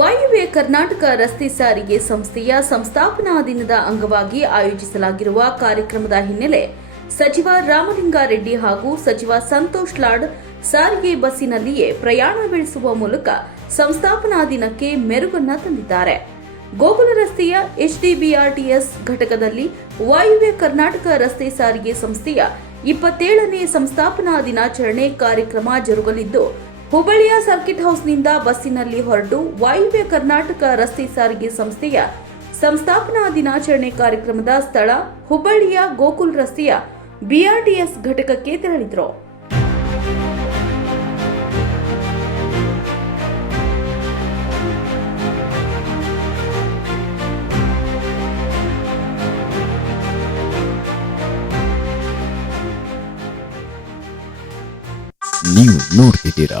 ಕರ್ನಾಟಕ ರಸ್ತೆ ಸಾರಿಗೆ ಸಂಸ್ಥೆಯ ಸಂಸ್ಥಾಪನಾ ದಿನದ ಅಂಗವಾಗಿ ಆಯೋಜಿಸಲಾಗಿರುವ ಕಾರ್ಯಕ್ರಮದ ಹಿನ್ನೆಲೆ ಸಚಿವ ರಾಮಲಿಂಗಾರೆಡ್ಡಿ ಹಾಗೂ ಸಚಿವ ಸಂತೋಷ್ ಲಾಡ್ ಸಾರಿಗೆ ಬಸ್ಸಿನಲ್ಲಿಯೇ ಪ್ರಯಾಣ ಬೆಳೆಸುವ ಮೂಲಕ ಸಂಸ್ಥಾಪನಾ ದಿನಕ್ಕೆ ಮೆರುಗನ್ನ ತಂದಿದ್ದಾರೆ. ಗೋಕುಲ ರಸ್ತೆಯ ಎಚ್ಡಿಬಿಆರ್ಟಿಎಸ್ ಘಟಕದಲ್ಲಿ ವಾಯುವ್ಯ ಕರ್ನಾಟಕ ರಸ್ತೆ ಸಾರಿಗೆ ಸಂಸ್ಥೆಯ ಇಪ್ಪತ್ತೇಳನೇ ಸಂಸ್ಥಾಪನಾ ದಿನಾಚರಣೆ ಕಾರ್ಯಕ್ರಮ ಜರುಗಲಿದ್ದು ಹುಬ್ಬಳ್ಳಿಯ ಸರ್ಕಿಟ್ ಹೌಸ್ನಿಂದ ಬಸ್ಸಿನಲ್ಲಿ ಹೊರಟು ವಾಯುವ್ಯ ಕರ್ನಾಟಕ ರಸ್ತೆ ಸಾರಿಗೆ ಸಂಸ್ಥೆಯ ಸಂಸ್ಥಾಪನಾ ದಿನಾಚರಣೆ ಕಾರ್ಯಕ್ರಮದ ಸ್ಥಳ ಹುಬ್ಬಳ್ಳಿಯ ಗೋಕುಲ್ ರಸ್ತೆಯ ಬಿಆರ್ಟಿಎಸ್ ಘಟಕಕ್ಕೆ ತೆರಳಿದ್ರು. ನೀವು ನೋಡ್ತಿದ್ದೀರಾ